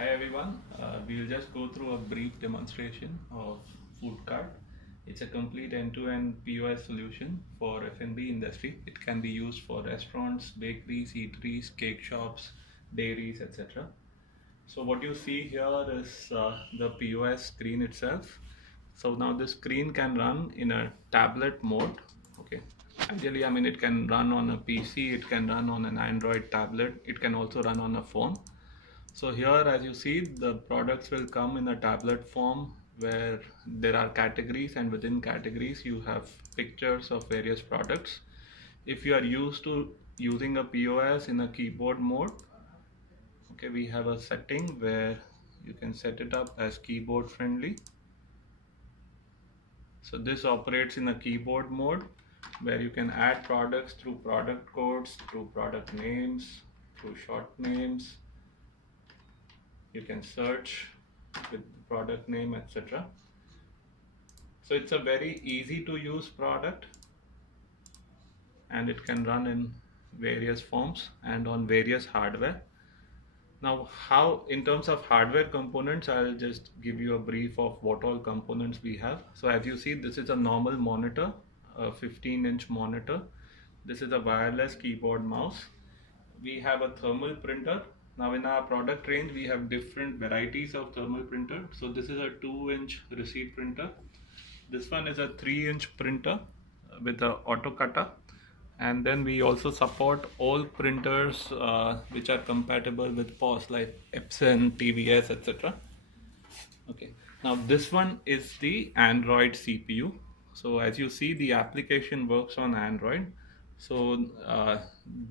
Hi everyone, we'll just go through a brief demonstration of Foodkart. It's a complete end-to-end POS solution for F&B industry. It can be used for restaurants, bakeries, eateries, cake shops, dairies, etc. So what you see here is the POS screen itself. So now this screen can run in a tablet mode. Okay. Ideally, I mean, it can run on a PC, it can run on an Android tablet, it can also run on a phone. So here, as you see, the products will come in a tablet form where there are categories, and within categories you have pictures of various products. If you are used to using a POS in a keyboard mode, okay, we have a setting where you can set it up as keyboard friendly. So this operates in a keyboard mode where you can add products through product codes, through product names, through short names. You can search with the product name, etc. So it's a very easy to use product, and it can run in various forms and on various hardware. Now, how in terms of hardware components, I'll just give you a brief of what all components we have. So as you see, this is a normal monitor, a 15-inch monitor. This is a wireless keyboard mouse. We have a thermal printer. Now in our product range, we have different varieties of thermal printer. So this is a 2-inch receipt printer. This one is a 3-inch printer with a auto cutter, and then we also support all printers which are compatible with POS like Epson, TVS, etc. Okay, now this one is the Android CPU. So as you see, the application works on Android. So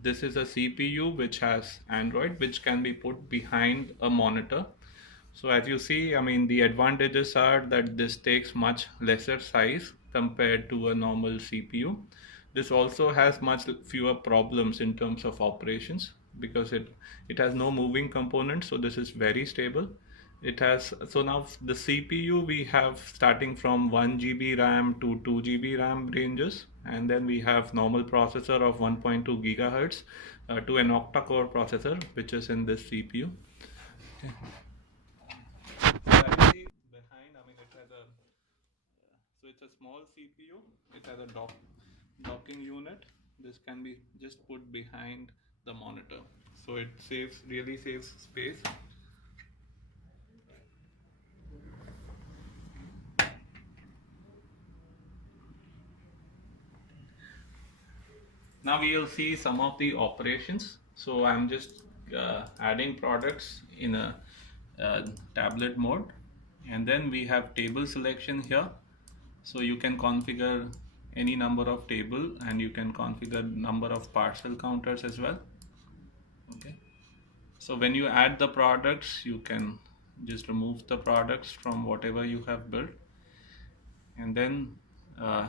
this is a CPU which has Android, which can be put behind a monitor. So as you see, I mean, the advantages are that this takes much lesser size compared to a normal CPU. This also has much fewer problems in terms of operations because it has no moving components, so this is very stable. It has, so now the CPU we have starting from 1 GB RAM to 2 GB RAM ranges, and then we have normal processor of 1.2 gigahertz to an octa-core processor which is in this CPU. Okay. So see behind, I mean, it has a so it's a small CPU. It has a docking unit. This can be just put behind the monitor, so it really saves space. Now we will see some of the operations. So I'm just adding products in a tablet mode, and then we have table selection here. So you can configure any number of table, and you can configure number of parcel counters as well. Okay. So when you add the products, you can just remove the products from whatever you have built, and then uh,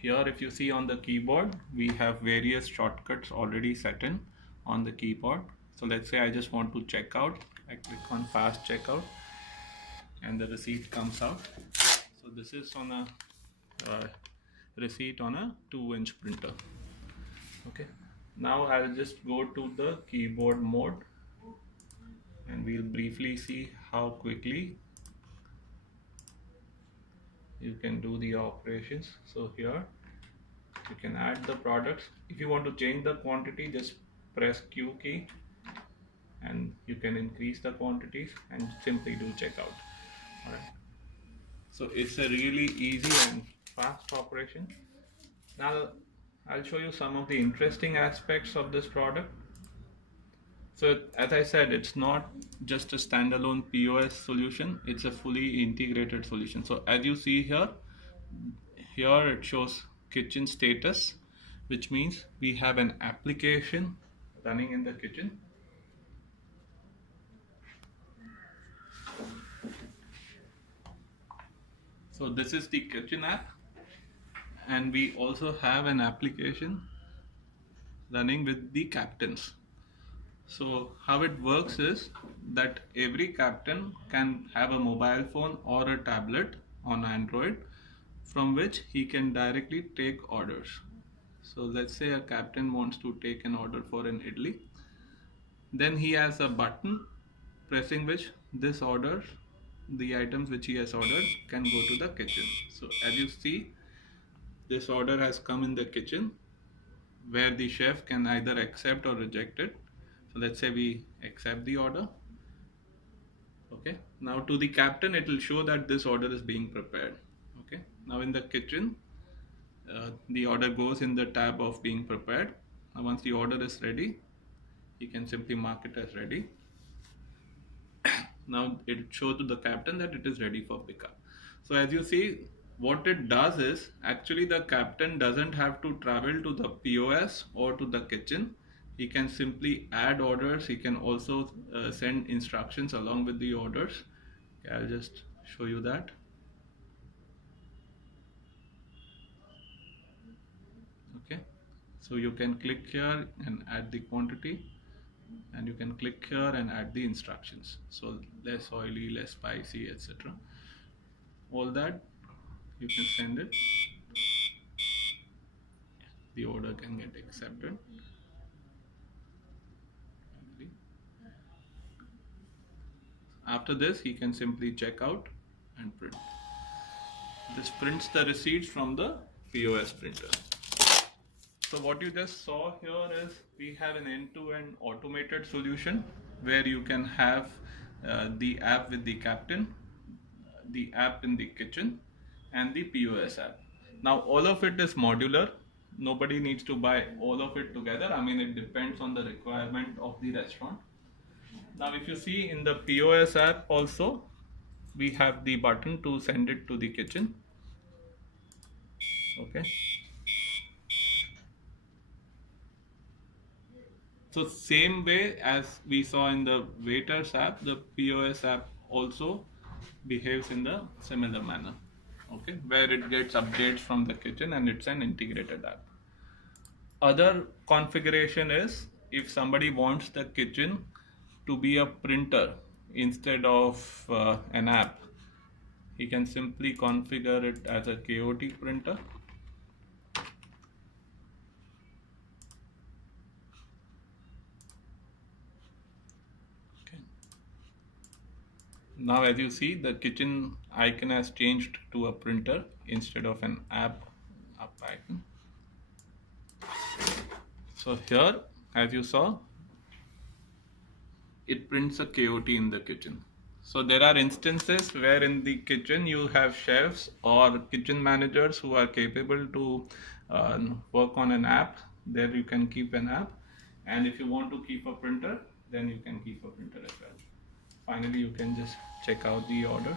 here if you see on the keyboard, we have various shortcuts already set in on the keyboard. So let's say I just want to check out. I click on fast checkout and the receipt comes out. So this is on a receipt on a 2-inch printer. Okay, now I'll just go to the keyboard mode and we'll briefly see how quickly you can do the operations. So here you can add the products. If you want to change the quantity, just press Q key and you can increase the quantities and simply do checkout. Alright, so it's a really easy and fast operation. Now I'll show you some of the interesting aspects of this product. So as I said, it's not just a standalone POS solution, it's a fully integrated solution. So as you see here it shows kitchen status, which means we have an application running in the kitchen. So this is the kitchen app, and we also have an application running with the captains. So how it works is that every captain can have a mobile phone or a tablet on Android from which he can directly take orders. So let's say a captain wants to take an order for an idli. Then he has a button pressing which this order, the items which he has ordered can go to the kitchen. So as you see, this order has come in the kitchen where the chef can either accept or reject it. So let's say we accept the order. Okay, now to the captain it will show that this order is being prepared. Okay, now in the kitchen the order goes in the tab of being prepared. Now once the order is ready, you can simply mark it as ready. Now it shows to the captain that it is ready for pickup. So as you see, what it does is actually the captain doesn't have to travel to the POS or to the kitchen. He can simply add orders. He can also send instructions along with the orders. Okay, I'll just show you that. Okay, so you can click here and add the quantity, and you can click here and add the instructions. So less oily, less spicy, etc. All that you can send it. The order can get accepted. After this, he can simply check out and print. This prints the receipts from the POS printer. So what you just saw here is we have an end-to-end automated solution where you can have the app with the captain, the app in the kitchen, and the POS app. Now all of it is modular. Nobody needs to buy all of it together. I mean, it depends on the requirement of the restaurant. Now if you see in the POS app also, we have the button to send it to the kitchen. Okay. So same way as we saw in the waiters app, the POS app also behaves in the similar manner. Okay, where it gets updates from the kitchen and it's an integrated app. Other configuration is if somebody wants the kitchen to be a printer instead of an app, he can simply configure it as a KOT printer. Okay. Now as you see, the kitchen icon has changed to a printer instead of an app icon. So here, as you saw, it prints a KOT in the kitchen. So there are instances where in the kitchen you have chefs or kitchen managers who are capable to work on an app. There you can keep an app, and if you want to keep a printer, then you can keep a printer as well. Finally, you can just check out the order.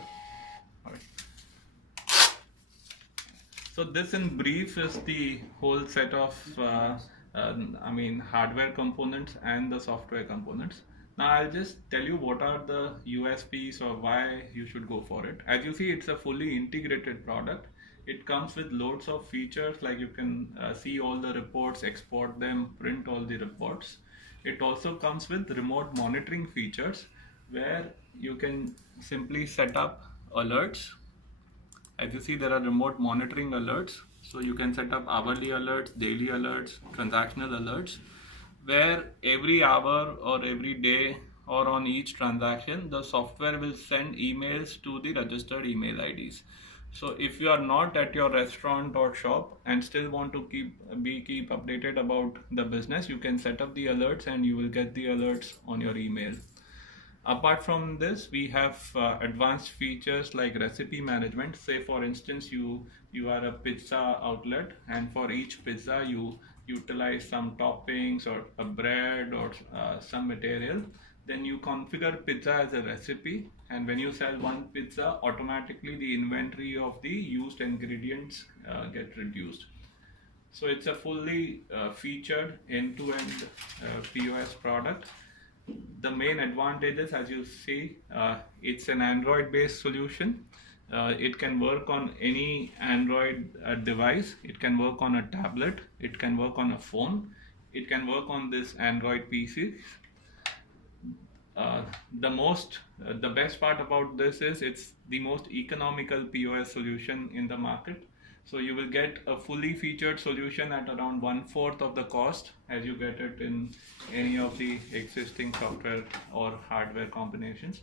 All right. So this in brief is the whole set of hardware components and the software components. Now I'll just tell you what are the USPs or why you should go for it. As you see, it's a fully integrated product. It comes with loads of features, like you can see all the reports, export them, print all the reports. It also comes with remote monitoring features where you can simply set up alerts. As you see, there are remote monitoring alerts. So you can set up hourly alerts, daily alerts, transactional alerts, where every hour or every day or on each transaction, the software will send emails to the registered email IDs. So if you are not at your restaurant or shop and still want to keep updated about the business, you can set up the alerts and you will get the alerts on your email. Apart from this, we have advanced features like recipe management. Say for instance, you are a pizza outlet, and for each pizza you utilize some toppings or a bread or some material. Then you configure pizza as a recipe, and when you sell one pizza, automatically the inventory of the used ingredients get reduced. So it's a fully featured end-to-end POS product. The main advantages, as you see, it's an Android based solution. It can work on any Android device. It can work on a tablet, it can work on a phone, it can work on this Android PC. The best part about this is it's the most economical POS solution in the market. So you will get a fully featured solution at around 1/4 of the cost as you get it in any of the existing software or hardware combinations.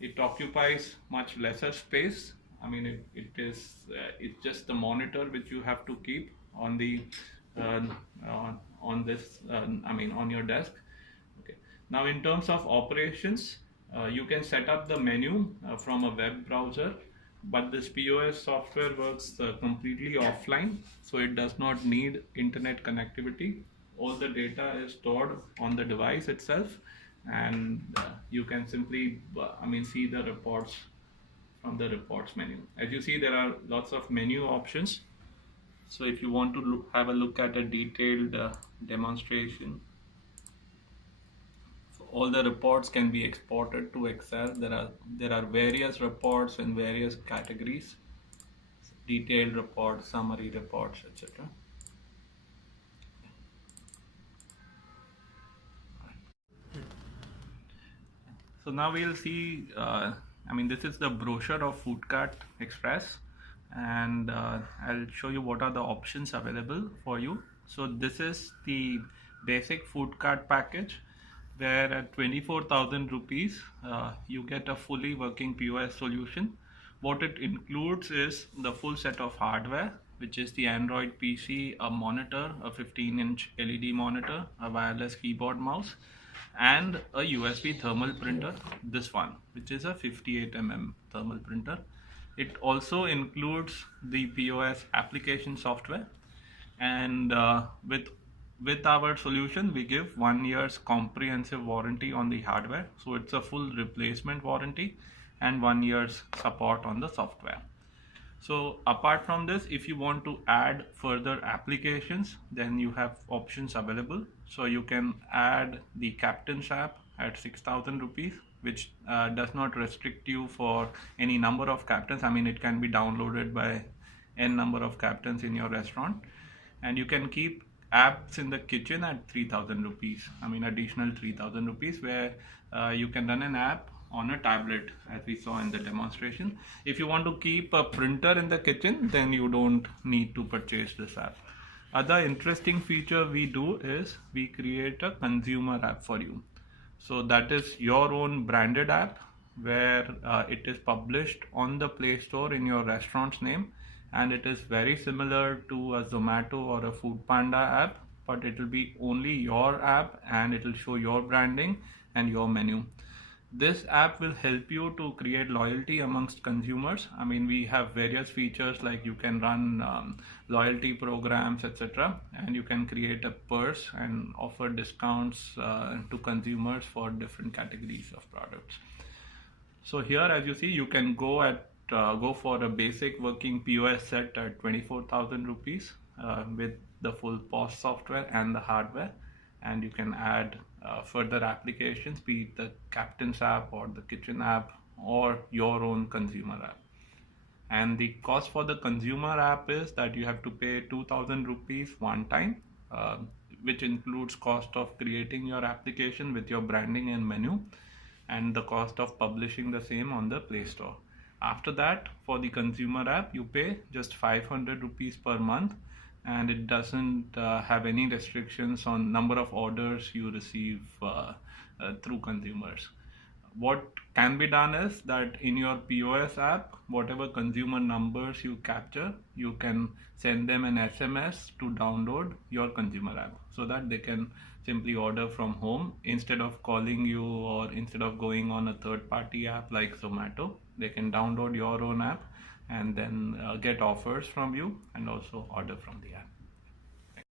It occupies much lesser space. I mean, it's just the monitor which you have to keep on the on this on your desk. Okay. Now in terms of operations, you can set up the menu from a web browser, but this POS software works completely offline, so it does not need internet connectivity. All the data is stored on the device itself, and you can simply see the reports from the reports menu. As you see, there are lots of menu options. So if you want to have a look at a detailed demonstration, so all the reports can be exported to Excel. There are various reports in various categories: detailed reports, summary reports, etc. So now we'll see, this is the brochure of Foodkart Express, and I'll show you what are the options available for you. So this is the basic Foodkart package, where at 24,000 rupees you get a fully working POS solution. What it includes is the full set of hardware, which is the Android PC, a monitor, a 15-inch LED monitor, a wireless keyboard mouse, and a USB thermal printer, this one, which is a 58 thermal printer. It also includes the POS application software, and with our solution we give 1 year's comprehensive warranty on the hardware, so it's a full replacement warranty, and 1 year's support on the software. So apart from this, if you want to add further applications, then you have options available. So you can add the Captain's app at 6,000 rupees, which does not restrict you for any number of captains. It can be downloaded by n number of captains in your restaurant. And you can keep apps in the kitchen at 3,000 rupees. Additional 3,000 rupees, where you can run an app on a tablet, as we saw in the demonstration. If you want to keep a printer in the kitchen, then you don't need to purchase this app. Other interesting feature we do is we create a consumer app for you. So that is your own branded app, where it is published on the Play Store in your restaurant's name, and it is very similar to a Zomato or a Foodpanda app, but it will be only your app, and it will show your branding and your menu. This app will help you to create loyalty amongst consumers. We have various features, like you can run loyalty programs, etc. And you can create a purse and offer discounts to consumers for different categories of products. So here, as you see, you can go for a basic working POS set at 24,000 rupees with the full POS software and the hardware. And you can add further applications, be it the Captain's app or the kitchen app or your own consumer app. And the cost for the consumer app is that you have to pay 2,000 rupees one time, which includes cost of creating your application with your branding and menu, and the cost of publishing the same on the Play Store. After that, for the consumer app, you pay just 500 rupees per month, and it doesn't have any restrictions on number of orders you receive through consumers. What can be done is that in your POS app, whatever consumer numbers you capture, you can send them an SMS to download your consumer app, so that they can simply order from home instead of calling you, or instead of going on a third-party app like Zomato. They can download your own app and then get offers from you and also order from the app.